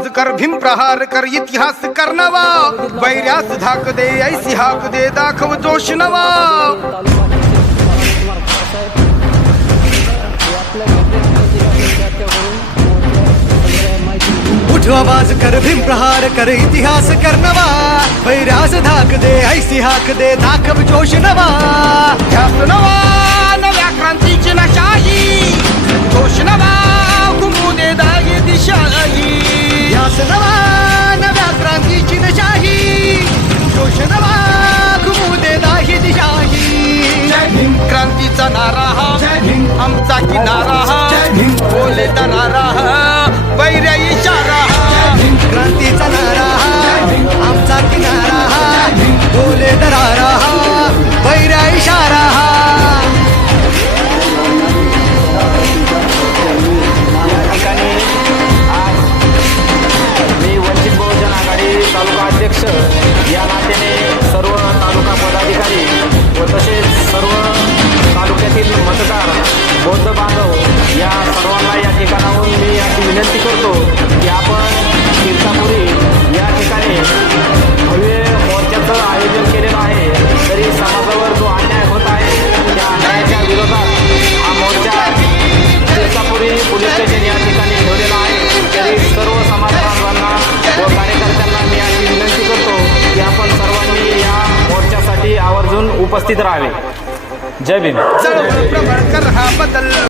आवाज कर, भीम प्रहार कर, इतिहास कर नवा, वैर्यास धाक दे, ऐसी हाक दे, दाखव जोश नवा. उठ आवाज कर, भीम प्रहार कर, इतिहास कर नवा, वैर्यास धाक दे, ऐसी हाक दे, दाखव जोश नवा. ध्यास नवा, नव्या क्रांतीची नशाही, जोश नवा, घुमू दे दाही दिशाही. ध्यास नवा, नव्या क्रांतीची नशाही, जोश नवा, घुमू दे दाही दिशाही. जय भीम क्रांतीचा नारा हा, जय भीम आमचा किनारा हा, जय भीम बोले दरारा हा, वैर्या इशारा हा. क्रांतीचा नारा आमचा किनारा बोले दरारा वैरा इशारा. या ठिकाणी आज मी वंचित बहुजन आघाडी तालुका अध्यक्ष या नात्याने सर्व तालुका पदाधिकारी व तसेच सर्व तालुक्यातील मतदार बौद्ध बांधव या सर्वांना या ठिकाणाहून मी अशी विनंती करतो की आपण तीर्थापुरी या ठिकाणी भव्य मोर्चाचं आयोजन केलेलं आहे. तरी समाजावर जो अन्याय होत आहे त्या अन्यायाच्या विरोधात हा मोर्चा तीर्थापुरी पोलीस स्टेशन या ठिकाणी ठेवलेला आहे. तरी सर्व समाज बांधवांना व कार्यकर्त्यांना मी अशी विनंती करतो की आपण सर्वांनी या मोर्चासाठी आवर्जून उपस्थित राहावे. जय भीम. चळवळ प्रबळ कर हा बदल.